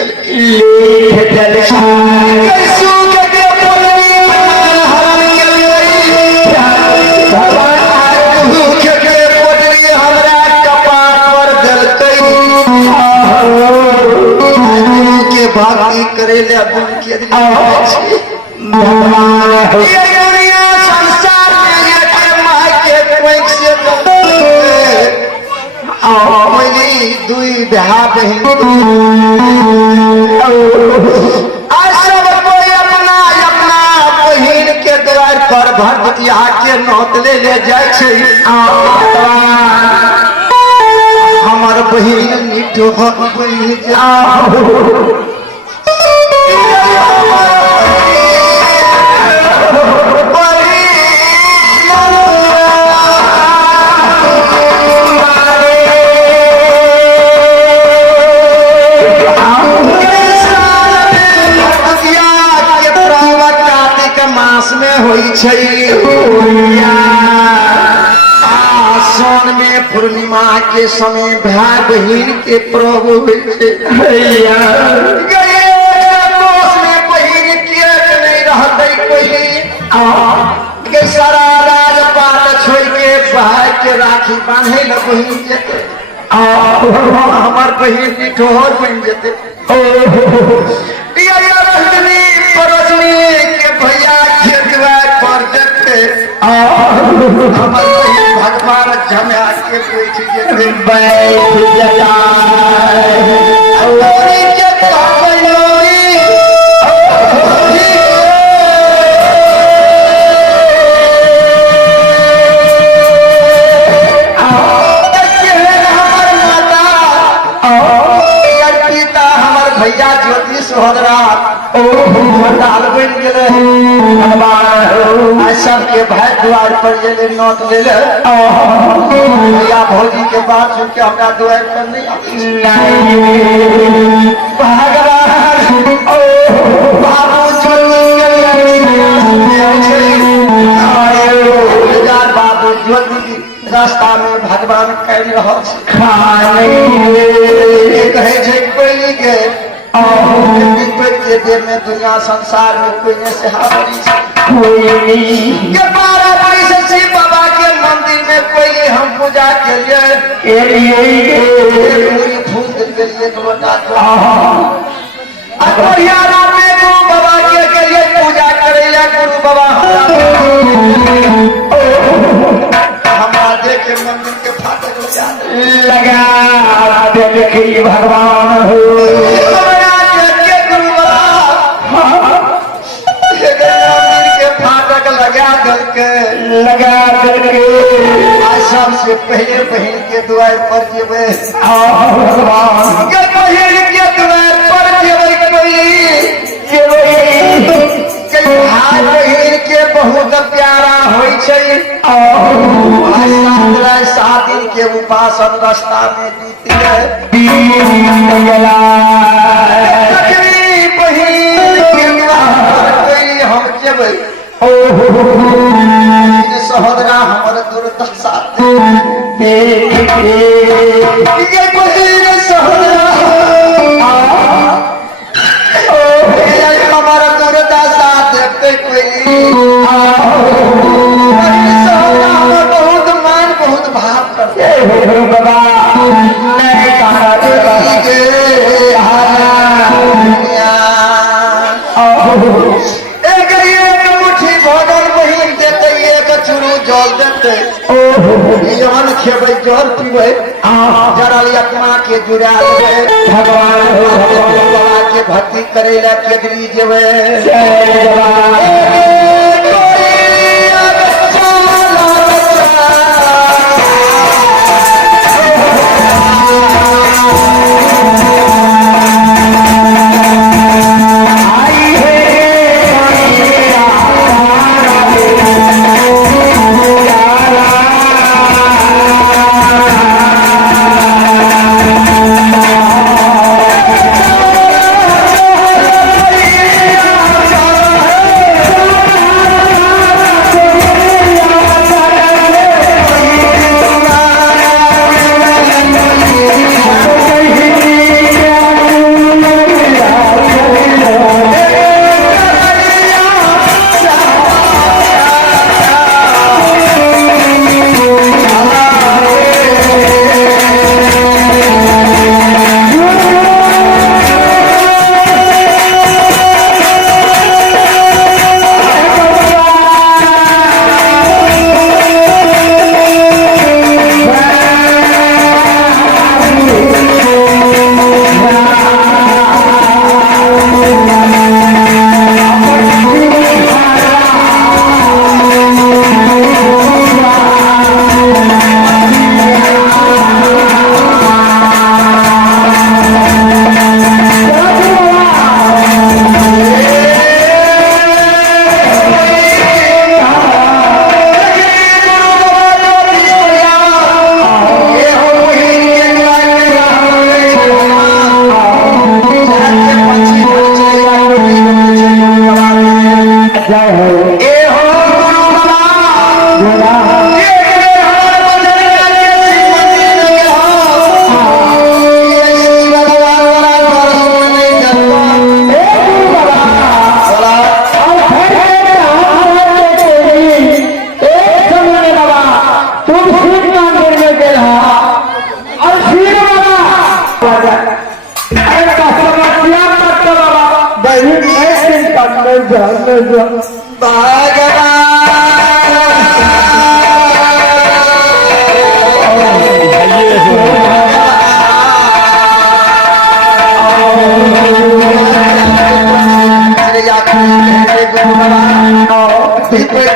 लिखल भक्ति करे ले संसार में दुई भा बहन सब कोई अपना अपना बहन के द्वार पर भरतिया के नौत ले जाए हमार बहन निठो सोन में पूर्णिमा के समय भाई बहन के प्रभु सारा राजपाट छोड़ के भाई के राखी बांधे ल बहन जेते हमार बहन निठोर बन जेते परोजनी के भैया के द्वार पर जेते हमार बहन भगवान झमे के बैठ जेते बैठ भैया ज्योति सोहदरा बन गए सबके भाई द्वार पर ले नौत ले भैया भौजी के बात सुन के अपना द्वार पर नहीं बाबू ज्योति रास्ता में भगवान कर में दुनिया संसार में कोई ने शिव बाबा के मंदिर में कोई हम पूजा के लिए फूल के लिए लोटा में गुरु बाबा के लिए पूजा करे गुरु बाबा हमारा देखे मंदिर के फाटक लगा देखिए भगवान लगा करके सबसे पहले बहन के द्वार पर जेबे बहन के द्वार पर जेबे भाई बहन के बहुत प्यारा होई छे 7 दिन के उपासन रास्ता में हम जेबे सहोदरा हमारे दुर्दशा हमारा दुर्दशा देखते बहुत मान बहुत भाव करते जल देते खेबे जल पीबे जरा आत्मा के जुड़ा भगवान के भक्ति करे ला केदरी जेबे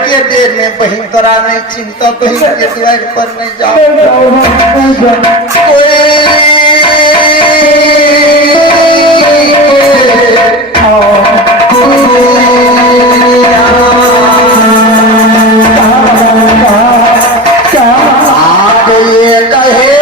के देर में बहन तोरा नहीं चिंता बहन के द्वार पर नहीं जाओ ये कहे